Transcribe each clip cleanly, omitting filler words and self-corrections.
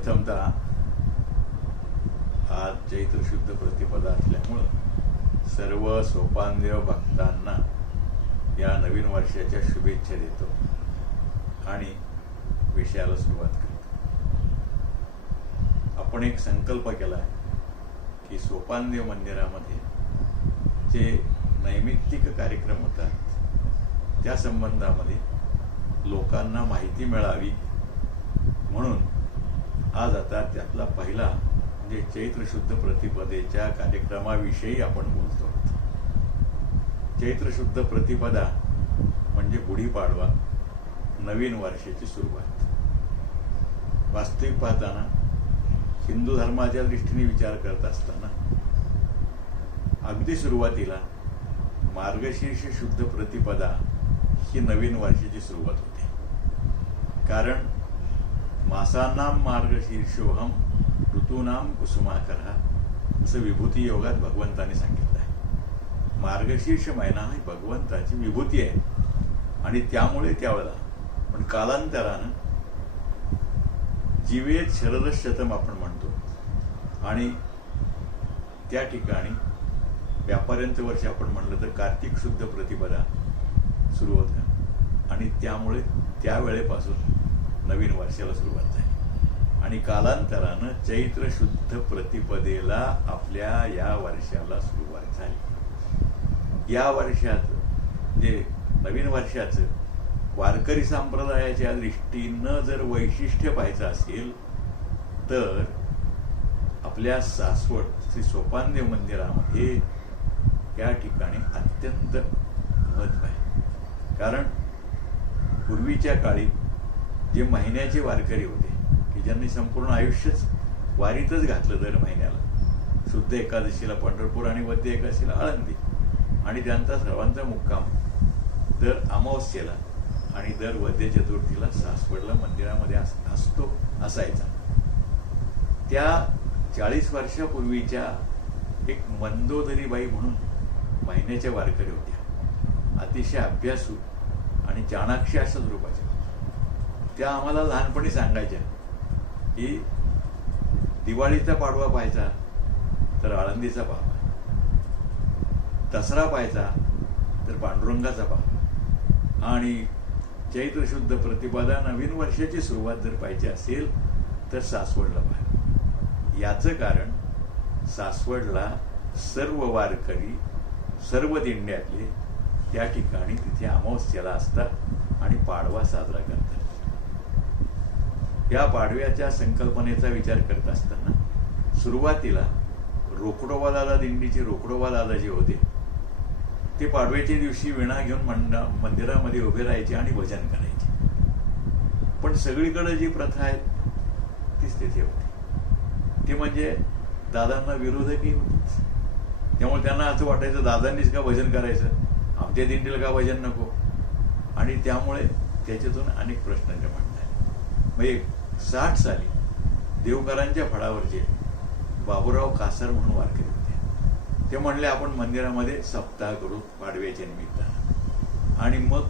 प्रथमतः आज चैत्र शुद्ध प्रतिपदा असल्यामुळं सर्व सोपानदेव भक्तांना या नवीन वर्षाच्या शुभेच्छा देतो आणि विषयाला सुरुवात करतो. आपण एक संकल्प केला आहे की सोपानदेव मंदिरामध्ये जे नैमित्तिक कार्यक्रम होतात त्या संबंधामध्ये लोकांना माहिती मिळावी म्हणून आज आता त्यातला पहिला म्हणजे चैत्र शुद्ध प्रतिपदेच्या कार्यक्रमाविषयी आपण बोलतो. चैत्र शुद्ध प्रतिपदा म्हणजे गुढीपाडवा, नवीन वर्षाची सुरुवात. वास्तविक पाहताना हिंदू धर्माच्या दृष्टीने विचार करत असताना अगदी सुरुवातीला मार्गशीर्ष शुद्ध प्रतिपदा ही नवीन वर्षाची सुरुवात होते. कारण मासानाम मार्गशीर्षोहम ऋतूनाम कुसुमाकरः असं विभूती योगात भगवंताने सांगितलं आहे. मार्गशीर्ष महिना ही भगवंताची विभूती आहे आणि त्यामुळे त्यावेळेला पण कालांतरानं जीवेत शरद शतम आपण म्हणतो आणि त्या ठिकाणी व्यापाऱ्यांचं वर्ष आपण म्हणलं तर कार्तिक शुद्ध प्रतिपदा सुरू होतं आणि त्यामुळे त्यावेळेपासून नवीन वर्षाला सुरुवात झाली आणि कालांतरानं चैत्र शुद्ध प्रतिपदेला आपल्या या वर्षाला सुरुवात झाली. या वर्षात म्हणजे नवीन वर्षाचं वारकरी संप्रदायाच्या दृष्टीनं जर वैशिष्ट्य पाहायचं असेल तर आपल्या सासवड श्री सोपानदेव मंदिरामध्ये या ठिकाणी अत्यंत महत्व आहे. कारण पूर्वीच्या काळी जे महिन्याचे वारकरी होते की ज्यांनी संपूर्ण आयुष्यच वारीतच घातलं दर महिन्याला, शुद्ध एकादशीला पंढरपूर आणि वद्य एकादशीला आळंदी आणि त्यांचा सर्वांचा मुक्काम दर अमावस्येला आणि दर वद्य चतुर्थीला सासवडला मंदिरामध्ये असायचा. त्या 40 वर्षापूर्वीच्या एक मंदोदरीबाई म्हणून महिन्याच्या वारकरी होत्या. अतिशय अभ्यासू आणि चाणाक्षी अशा स्वरूपाच्या. त्या आम्हाला लहानपणी सांगायच्या की दिवाळीचा पाडवा पाहायचा तर आळंदीचा पाडवा, दसरा पाहायचा तर पांडुरंगाचा पाडवा आणि चैत्र शुद्ध प्रतिपदा नवीन वर्षाची सुरुवात जर पाहिजे असेल तर सासवडला पाहिजे. याचं कारण सासवडला सर्व वारकरी सर्व दिंड्यातले त्या ठिकाणी तिथे अमावस्येला असतात आणि पाडवा साजरा करतात. या पाडव्याच्या संकल्पनेचा विचार करत असताना सुरुवातीला रोकडोबा दादा दिंडीचे रोकडोबा दादा जे होते ते पाडव्याच्या दिवशी विणा घेऊन मंदिरामध्ये उभे राहायचे आणि भजन करायचे. पण सगळीकडे जी प्रथा आहे तीच तिथे होती. ती म्हणजे दादांना विरोधकही होतीच. त्यामुळे त्यांना असं वाटायचं दादांनीच का भजन करायचं, आमच्या दिंडीला का भजन नको, आणि त्यामुळे त्याच्यातून अनेक प्रश्न निर्माण झाले. मग 60 साली देवकरांच्या फळावरचे बाबूराव कासार म्हणून वारकरी होते. ते म्हणले आपण मंदिरामध्ये सप्ताह करू पाडव्याच्या निमित्तानं आणि मग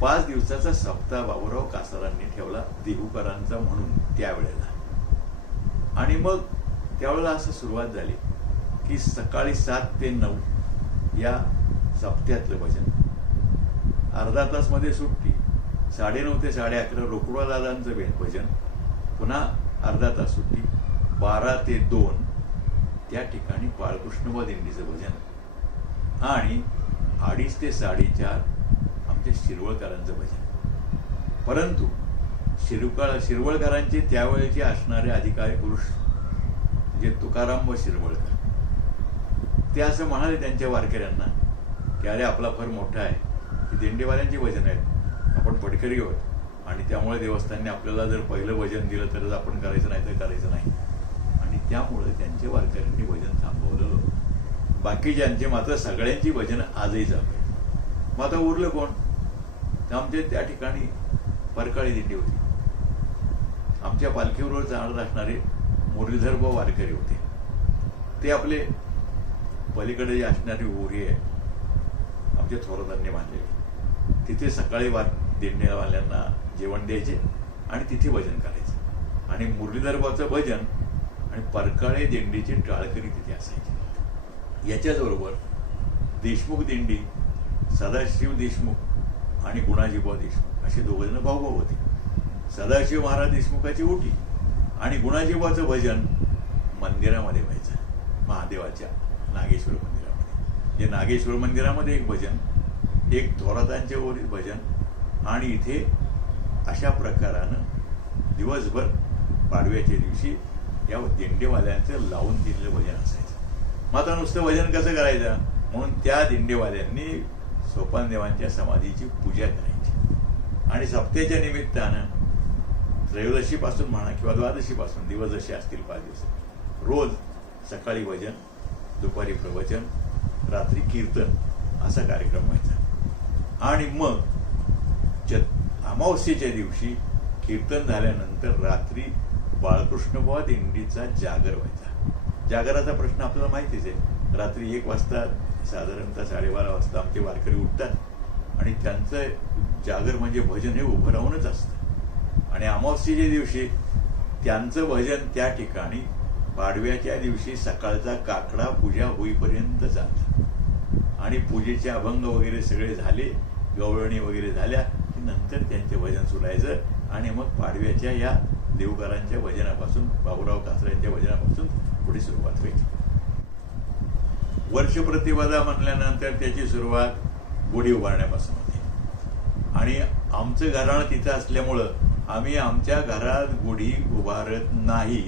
5 दिवसाचा सप्ताह बाबूराव कासारांनी ठेवला देहूकरांचा म्हणून त्यावेळेला. आणि मग त्यावेळेला असं सुरुवात झाली की सकाळी 7 ते 9 या सप्त्यातलं भजन, अर्धा तास मध्ये सुट्टी, 9:30 ते 11:30 रोकडोबा दादांचं भजन, पुन्हा अर्धा तास सुट्टी, 12 ते 2 त्या ठिकाणी बाळकृष्णोबा दिंडीचं भजन आणि 2:30 ते 4:30 आमच्या शिरवळकरांचं भजन. परंतु शिरवळकरांचे त्यावेळेचे असणारे अधिकारी पुरुष म्हणजे तुकाराम व शिरवळकर ते असं म्हणाले त्यांच्या वारकऱ्यांना की अरे आपला फार मोठा आहे की दिंडीवाल्यांची भजन आहेत, आपण पटकरी आहोत आणि त्यामुळे देवस्थानने आपल्याला जर पहिलं भजन दिलं तरच आपण करायचं नाही तर करायचं नाही. आणि त्यामुळे त्यांच्या वारकऱ्यांनी भजन थांबवलं. बाकीच्यांचे मात्र सगळ्यांची भजनं आजही चालू आहेत. मग आता उरलं कोण तर आमच्या त्या ठिकाणी परकाळी दिंडी होती. आमच्या पालखीबरोबर चालत असणारे मुरलीधर व वारकरी होते. ते आपले पलीकडे जी असणारी ओरी आहे आमच्या थोरातांनी बांधलेली, तिथे सकाळी दिंडीवाल्यांना जेवण द्यायचे आणि तिथे भजन करायचं आणि मुरलीधरबाचं भजन आणि परकाळे दिंडीची टाळकरी तिथे असायची. याच्याचबरोबर देशमुख दिंडी, सदाशिव देशमुख आणि गुणाजीबा देशमुख असे दोघं जण भाऊभाऊ होते. सदाशिव महाराज देशमुखाची ओटी आणि गुणाजीबाचं भजन मंदिरामध्ये व्हायचं, महादेवाच्या नागेश्वर मंदिरामध्ये. जे नागेश्वर मंदिरामध्ये एक भजन, एक थोरातांचे ओरित भजन आणि इथे अशा प्रकारानं दिवसभर पाडव्याच्या दिवशी या दिंडेवाल्यांचं लावून दिलेलं भजन असायचं. मग आता नुसतं भजन कसं करायचं म्हणून त्या दिंडेवाल्यांनी सोपानदेवांच्या समाधीची पूजा करायची आणि सप्त्याच्या निमित्तानं त्रयोदशीपासून म्हणा किंवा द्वादशीपासून दिवस जसे असतील 5 दिवस, रोज सकाळी भजन, दुपारी प्रवचन, रात्री कीर्तन असा कार्यक्रम व्हायचा. आणि मग अमावस्येच्या दिवशी कीर्तन झाल्यानंतर रात्री बाळकृष्णबुवा दिंडीचा जागर व्हायचा. जागराचा प्रश्न आपल्याला माहितीच आहे. रात्री 1 वाजता साधारणतः 12:30 वाजता आमचे वारकरी उठतात आणि त्यांचं जागर म्हणजे भजन हे उभं राहूनच असतं. आणि अमावस्येच्या दिवशी त्यांचं भजन त्या ठिकाणी पाडव्याच्या दिवशी सकाळचा काकडा पूजा होईपर्यंत चालतं आणि पूजेचे अभंग वगैरे सगळे झाले, गवळणी वगैरे झाल्या की नंतर त्यांचे भजन सुटायचं आणि मग पाडव्याच्या या देवकरांच्या भजनापासून, बाबूराव कासऱ्यांच्या भजनापासून पुढे सुरुवात व्हायची. वर्ष प्रतिपदा म्हटल्यानंतर त्याची सुरुवात गुढी उभारण्यापासून होते आणि आमचं घराणं तिथं असल्यामुळं आम्ही आमच्या घरात गुढी उभारत नाही,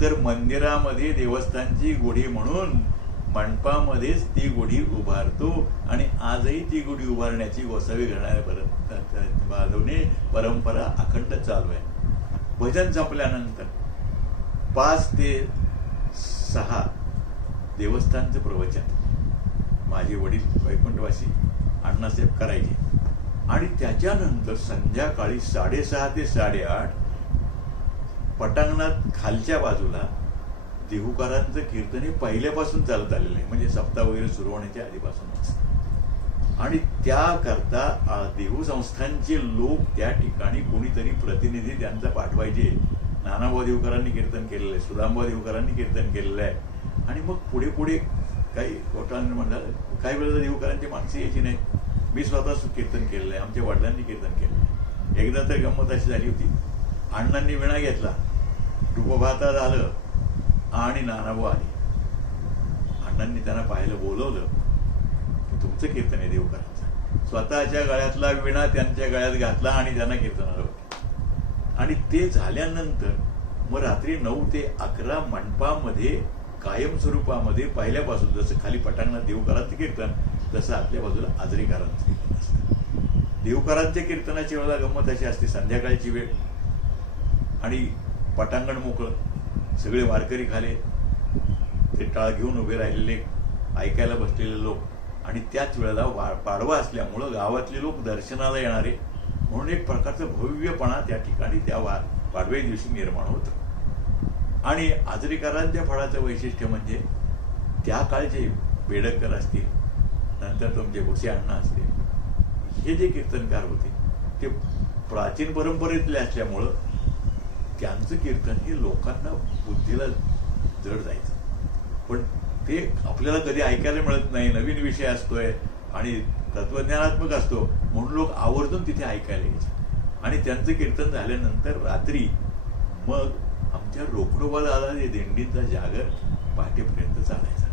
तर मंदिरामध्ये देवस्थानची गुढी म्हणून मंडपामध्येच ती गुढी उभारतो आणि आजही ती गुढी उभारण्याची गोसावी घराण्यापर्यंत बाजूने परंपरा अखंड चालू आहे. भजन संपल्यानंतर 5 ते 6 देवस्थानचं प्रवचन माझे वडील वैकुंठवासी अण्णासाहेब करायचे आणि त्याच्यानंतर संध्याकाळी 6:30 ते 8:30 पटांगणात खालच्या बाजूला देहूकारांचं कीर्तन हे पहिल्यापासून चालत आलेलं आहे, म्हणजे सप्ताह वगैरे सुरू होण्याच्या आधीपासूनच. आणि त्याकरता देहू संस्थांचे लोक त्या ठिकाणी कोणीतरी प्रतिनिधी त्यांचा पाठवायचे. नानाभाऊ देवकरांनी कीर्तन केलेलं आहे, सुदामभाऊ देवकरांनी कीर्तन केलेलं आहे आणि मग पुढे पुढे काही घोटाळा म्हणतात. काही वेळेला देवकरांची माणसं यायची नाही. मी स्वतः कीर्तन केलेलं आहे, आमच्या वडिलांनी कीर्तन केलेलं आहे. एकदा तर गंमत अशी झाली होती, अण्णांनी विणा घेतला, डुबभाता झालं आणि नानाभाऊ आले. अण्णांनी त्यांना पाहिलं, बोलवलं की तुमचं कीर्तन आहे देवकरांचं. स्वतःच्या गळ्यातला विणा त्यांच्या गळ्यात घातला आणि त्यांना कीर्तनाला होते. आणि ते झाल्यानंतर मग रात्री 9 ते 11 मंडपामध्ये कायम स्वरूपामध्ये पहिल्यापासून जसं खाली पटांगणात देवकरांचं कीर्तन तसं आपल्या बाजूला आजरेकरांचं कीर्तन असतं. देवकरांच्या कीर्तनाची वेळेला गंमत अशी असते, संध्याकाळची वेळ आणि पटांगण मोकळं, सगळे वारकरी खाले, ते टाळ घेऊन उभे राहिलेले, ऐकायला बसलेले लोक आणि त्याच वेळेला पाडवा असल्यामुळं गावातले लोक दर्शनाला येणारे म्हणून एक प्रकारचं भव्यपणा त्या ठिकाणी त्या पाडव्या दिवशी निर्माण होतं. आणि आजरेकरांच्या फळाचं वैशिष्ट्य म्हणजे त्या काळचे बेडकर असतील, नंतर तुमचे भुसे अण्णा असतील, हे जे कीर्तनकार होते ते प्राचीन परंपरेतले असल्यामुळं त्यांचं कीर्तन हे लोकांना बुद्धीला जड जायचं. पण ते आपल्याला कधी ऐकायला मिळत नाही, नवीन विषय असतोय आणि तत्वज्ञानात्मक असतो म्हणून लोक आवर्जून तिथे ऐकायला यायचे. आणि त्यांचं कीर्तन झाल्यानंतर रात्री मग आमच्या रोकडोबा दादा दिंडीचा जागर पहाटेपर्यंत चालायचा.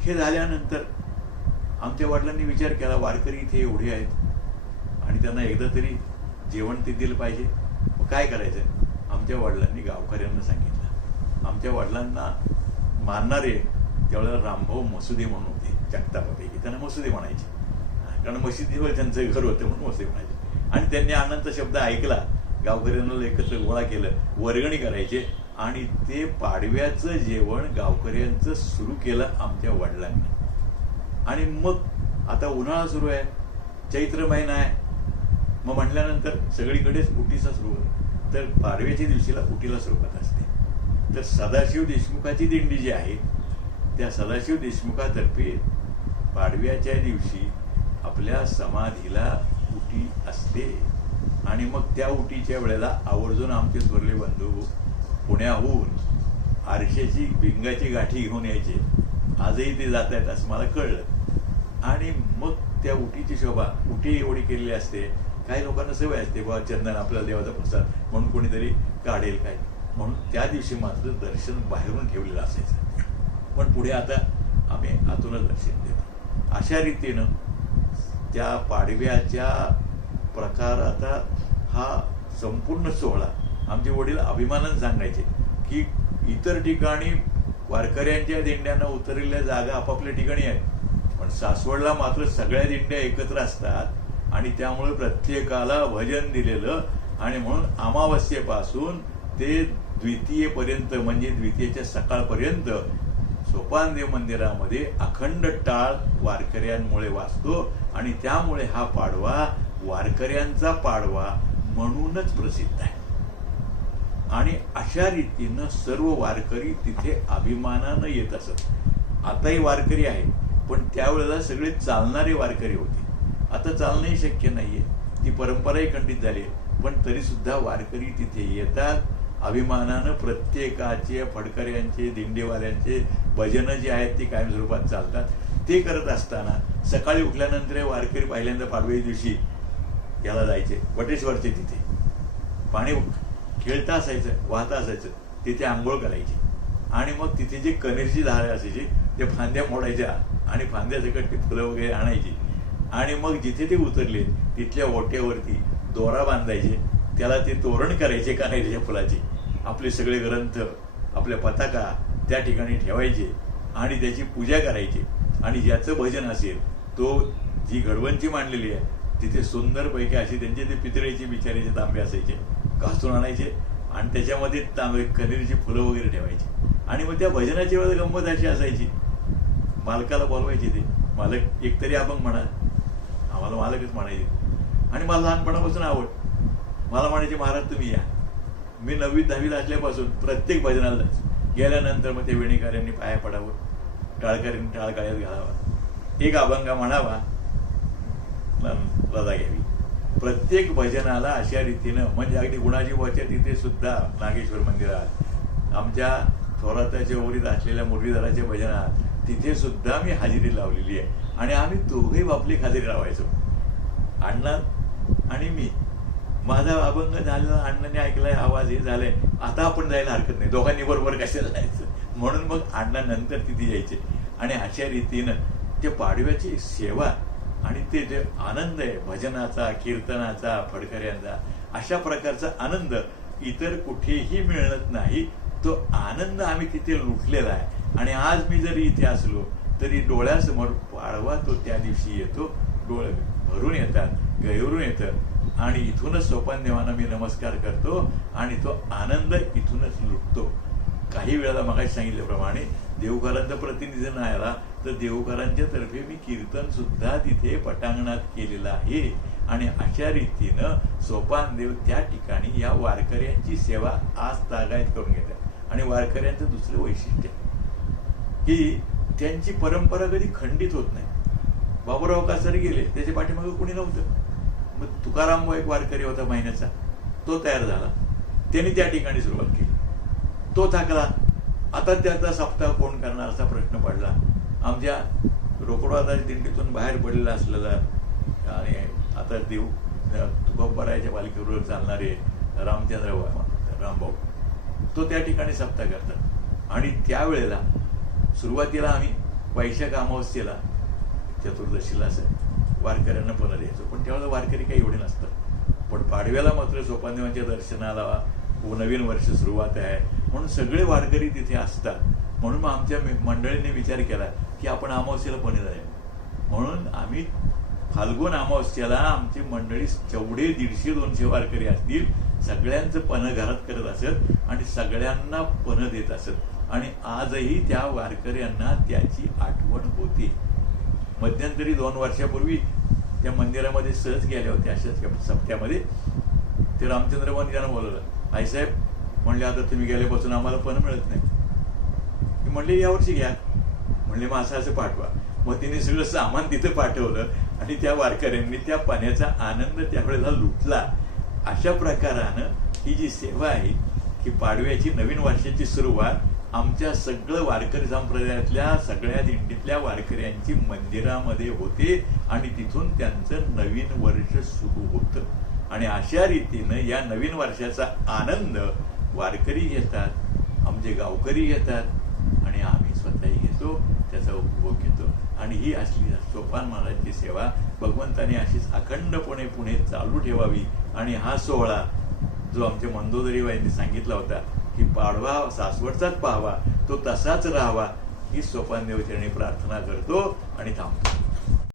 हे झाल्यानंतर आमच्या वडिलांनी विचार केला, वारकरी इथे एवढे आहेत आणि त्यांना एकदा तरी जेवण ते दिलं पाहिजे, मग काय करायचं. आमच्या वडिलांनी गावकऱ्यांना सांगितलं. आमच्या वडिलांना मानणारे त्यावेळेला रामभाऊ मसुदे म्हणून होते, जगतापापैकी, त्यांना मसुदे म्हणायचे कारण मशिदीवर त्यांचं घर होतं म्हणून मसुदे म्हणायचे. आणि त्यांनी आनंदचा शब्द ऐकला, गावकऱ्यांना एकत्र गोळा केलं, वर्गणी करायचे आणि ते पाडव्याचं जेवण गावकऱ्यांचं सुरू केलं आमच्या वडिलांनी. आणि मग आता उन्हाळा सुरू आहे, चैत्र महिना आहे, मग म्हटल्यानंतर सगळीकडेच उटीचा सुरुवात, तर पाडव्याच्या दिवशीला उटीला सुरुवात असते. तर सदाशिव देशमुखाची दिंडी जी आहे त्या सदाशिव देशमुखातर्फे पाडव्याच्या दिवशी आपल्या समाधीला उटी असते. आणि मग त्या उटीच्या वेळेला आवर्जून आमचे थोरले बंधू पुण्याहून आरशेची भिंगाची गाठी घेऊन यायचे. आजही ते जात आहेत असं मला कळलं. आणि मग त्या उटीची शोभा, उटी एवढी केलेली असते, काही लोकांना सवय असते बाबा चंदन आपल्याला देवाचा प्रसाद म्हणून कोणीतरी काढेल काय, म्हणून त्या दिवशी मात्र दर्शन बाहेरून ठेवलेलं असायचं. पण पुढे आता आम्ही आतूनच दर्शन देतो. अशा रीतीनं त्या पाडव्याच्या प्रकाराचा हा संपूर्ण सोहळा आमचे वडील अभिमानानं सांगायचे की इतर ठिकाणी वारकऱ्यांच्या दिंड्यांना उतरलेल्या जागा आपापल्या ठिकाणी आहेत, पण सासवडला मात्र सगळ्या दिंड्या एकत्र असतात आणि त्यामुळे प्रत्येकाला भजन दिलेलं. आणि म्हणून अमावस्येपासून ते द्वितीयेपर्यंत म्हणजे द्वितीयेच्या सकाळपर्यंत सोपानदेव मंदिरामध्ये अखंड टाळ वारकऱ्यांमुळे वाचतो आणि त्यामुळे हा पाडवा वारकऱ्यांचा पाडवा म्हणूनच प्रसिद्ध आहे. आणि अशा रीतीनं सर्व वारकरी तिथे अभिमानानं येत असत. आताही वारकरी आहे, पण त्यावेळेला सगळे चालणारे वारकरी होते. आता चालणंही शक्य नाहीये, ती परंपराही खंडित झाली आहे, पण तरी सुद्धा वारकरी तिथे येतात अभिमानानं. प्रत्येकाचे फडकऱ्यांचे दिंडेवाल्यांचे भजनं जे आहेत ती कायमस्वरूपात चालतात. ते करत असताना सकाळी उठल्यानंतर वारकरी पहिल्यांदा पाडव्या दिवशी याला जायचे वटेश्वरचे. तिथे पाणी खेळता असायचं, वाहता असायचं, तिथे आंघोळ करायची आणि मग तिथे जे कनेरची झाडे असायची ते फांद्या मोडायच्या आणि फांद्यासकट ते फुलं वगैरे आणायची आणि मग जिथे ते उतरले तिथल्या ओट्यावरती दोरा बांधायचे, त्याला ते तोरण करायचे कनेरीच्या फुलाचे. आपले सगळे ग्रंथ, आपल्या पताका त्या ठिकाणी ठेवायचे आणि त्याची पूजा करायची. आणि ज्याचं भजन असेल तो जी घडवंची मांडलेली आहे तिथे सुंदरपैकी अशी त्यांचे ते पितळेचे बिचारीचे तांबे असायचे, घासून आणायचे आणि त्याच्यामध्ये तांबे कनेरीची फुलं वगैरे ठेवायची. आणि मग त्या भजनाच्या वेळेला गंमत अशी असायची, मालकाला बोलवायचे ते मालक एकतरी अभंग म्हणा, आम्हाला मालकच म्हणायचे. आणि मला लहानपणापासून आवड, मला म्हणायचे महाराज तुम्ही या. मी 9वी 10वीला असल्यापासून प्रत्येक भजनाला जायचो. गेल्यानंतर मग ते वेणीकार्यांनी पाया पडावं, टाळकऱ्यांनी टाळ गळ्यात घालावा, एक अभंग म्हणावा, रजा घ्यावी. प्रत्येक भजनाला अशा रीतीनं म्हणजे अगदी गुणाजी वाच्या तिथे सुद्धा नागेश्वर मंदिरात आमच्या थोराताच्या ओरीत असलेल्या मुरलीधराच्या भजनात तिथे सुद्धा मी हजेरी लावलेली आहे. आणि आम्ही दोघेही बापली हजेरी लावायचो, अण्णा आणि मी. माझा अभंग झालेला, अण्णाने ऐकलाय, आवाज हे झालाय, आता आपण जायला हरकत नाही, दोघांनी बरोबर कशाला जायचं. म्हणून मग अण्णा नंतर तिथे यायचे. आणि अशा रीतीनं ते पाडव्याची सेवा आणि ते जे आनंद आहे भजनाचा, कीर्तनाचा, फडकऱ्यांचा, अशा प्रकारचा आनंद इतर कुठेही मिळत नाही. तो आनंद आम्ही तिथे लुटलेला आहे. आणि आज मी जरी इथे असलो तरी डोळ्यासमोर पाडवा तो त्या दिवशी येतो, डोळे भरून येतात, गहिरून येतं आणि इथूनच सोपानदेवांना मी नमस्कार करतो आणि तो आनंद इथूनच लुटतो. काही वेळेला मगाशी सांगितल्याप्रमाणे देवघरांचा प्रतिनिधी नाही आला तर देवघरांच्या तर्फे मी कीर्तन सुद्धा तिथे पटांगणात केलेलं आहे. आणि अशा रीतीनं सोपानदेव त्या ठिकाणी या वारकऱ्यांची सेवा आज तागायत करून घेतात. आणि वारकऱ्यांचं दुसरं वैशिष्ट्य की त्यांची परंपरा कधी खंडित होत नाही. बाबूराव कासारे गेले, त्याच्या पाठीमागे कोणी नव्हतं. मग तुकाराम एक वारकरी होता महिन्याचा, तो तयार झाला, त्यांनी त्या ठिकाणी सुरुवात केली, तो थकला, आता त्याचा सप्ताह कोण करणार असा प्रश्न पडला. आमच्या रोकडवादाच्या दिंडीतून बाहेर पडलेला असलेला आणि आता देव तुकोबरायाच्या पालखीवर चालणारे रामचंद्र रामभाऊ, तो त्या ठिकाणी सप्ताह करतात. आणि त्यावेळेला सुरुवातीला आम्ही वैशाख अमावस्येला चतुर्दशीला असं वारकऱ्यांना पुन्हा द्यायचो, पण त्यावेळेला वारकरी काही एवढे नसतात. पण पाडव्याला मात्र सोपानदेवांच्या दर्शनाला नवीन वर्ष सुरुवात आहे म्हणून सगळे वारकरी तिथे असतात. म्हणून मग आमच्या मंडळीने विचार केला की आपण अमावस्येला पण जाऊया. म्हणून आम्ही फाल्गुन अमावस्येला आमची मंडळी जेवढे 150-200 वारकरी असतील सगळ्यांचं पणं घरात करत असत आणि सगळ्यांना पणं देत असत. आणि आजही त्या वारकऱ्यांना त्याची आठवण होते. मध्यंतरी 2 वर्षापूर्वी त्या मंदिरामध्ये सहज गेल्या होत्या अशाच सप्त्यामध्ये. ते रामचंद्रबाबूंनी त्यांना बोलवलं, आईसाहेब म्हणले आता तुम्ही गेल्यापासून आम्हाला पण मिळत नाही. मी म्हणले यावर्षी घ्या. म्हणले मग असं पाठवा. मग तिने सगळं सामान तिथं पाठवलं आणि त्या वारकऱ्यांनी त्या पाण्याचा आनंद त्यावेळेला लुटला. अशा प्रकारानं ही जी सेवा आहे ही पाडव्याची नवीन वर्षाची सुरुवात आमच्या सगळं वारकरी संप्रदायातल्या सगळ्या दिंडीतल्या वारकऱ्यांची मंदिरामध्ये होते आणि तिथून त्यांचं नवीन वर्ष सुरू होतं. आणि अशा रीतीनं या नवीन वर्षाचा आनंद वारकरी घेतात, आमचे गावकरी घेतात आणि आम्ही स्वतःही घेतो, त्याचा उपभोग घेतो. आणि ही असली सोपान महाराजांची सेवा भगवंताने अशीच अखंडपणे पुढे चालू ठेवावी. आणि हा सोहळा जो आमच्या मंदोदरीबाईंनी सांगितला होता की पाडवा सासवडचाच पाहावा, तो तसाच राहावा, ही सोपान देवचरणी प्रार्थना करतो आणि थांबतो.